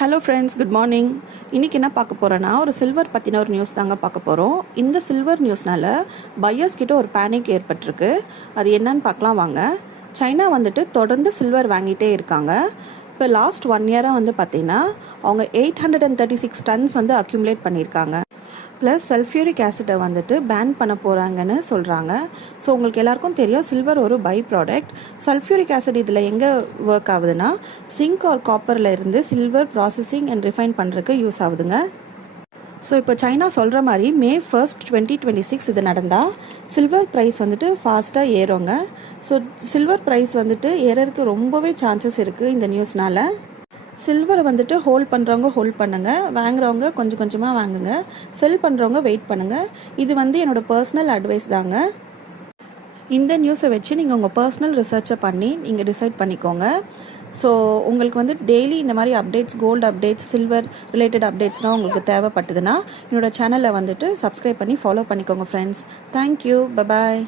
Hello friends, good morning. இன்றைக்கி என்ன பார்க்க போகிறோன்னா, ஒரு சில்வர் பற்றின ஒரு நியூஸ் தாங்க பார்க்க போகிறோம். இந்த சில்வர் நியூஸ்னால் பையர்ஸ் கிட்ட ஒரு பேனிக் ஏற்பட்டிருக்கு. அது என்னன்னு பார்க்கலாம் வாங்க. சைனா வந்துட்டு தொடர்ந்து சில்வர் வாங்கிட்டே இருக்காங்க. இப்போ லாஸ்ட் 1 இயராக வந்து பார்த்திங்கன்னா அவங்க 836 டன்ஸ் வந்து அக்யூமுலேட் பண்ணியிருக்காங்க. ப்ளஸ் சல்ஃபியூரிக் ஆசிட்டை வந்துட்டு பேன் பண்ண போகிறாங்கன்னு சொல்கிறாங்க. ஸோ உங்களுக்கு எல்லாருக்கும் தெரியும், சில்வர் ஒரு பை ப்ராடக்ட். சல்ஃபியூரிக் ஆசிட் இதில் எங்கே ஒர்க் ஆகுதுன்னா, சிங்க் ஆர் காப்பரில் இருந்து சில்வர் ப்ராசஸிங் அண்ட் ரிஃபைன் பண்ணுறதுக்கு யூஸ் ஆகுதுங்க. ஸோ இப்போ சைனா சொல்கிற மாதிரி May 1, 2026 இது நடந்தால் சில்வர் ப்ரைஸ் வந்துட்டு ஃபாஸ்ட்டாக ஏறுங்க. ஸோ சில்வர் ப்ரைஸ் வந்துட்டு ஏறதுக்கு ரொம்பவே சான்சஸ் இருக்குது இந்த நியூஸ்னால். சில்வரை வந்துட்டு ஹோல்ட் பண்ணுறவங்க ஹோல்ட் பண்ணுங்கள், வாங்குறவங்க கொஞ்சம் கொஞ்சமாக வாங்குங்க, செல் பண்ணுறவங்க வெயிட் பண்ணுங்கள். இது வந்து என்னோடய பர்சனல் அட்வைஸ் தாங்க. இந்த நியூஸை வச்சு நீங்கள் உங்கள் பர்சனல் ரிசர்ச்சை பண்ணி நீங்கள் டிசைட் பண்ணிக்கோங்க. ஸோ உங்களுக்கு வந்து டெய்லி இந்த மாதிரி updates, gold updates, silver related அப்டேட்ஸ்லாம் உங்களுக்கு தேவைப்பட்டதுன்னா என்னோடய சேனலை வந்துட்டு சப்ஸ்கிரைப் பண்ணி ஃபாலோ பண்ணிக்கோங்க ஃப்ரெண்ட்ஸ். Thank you, bye bye.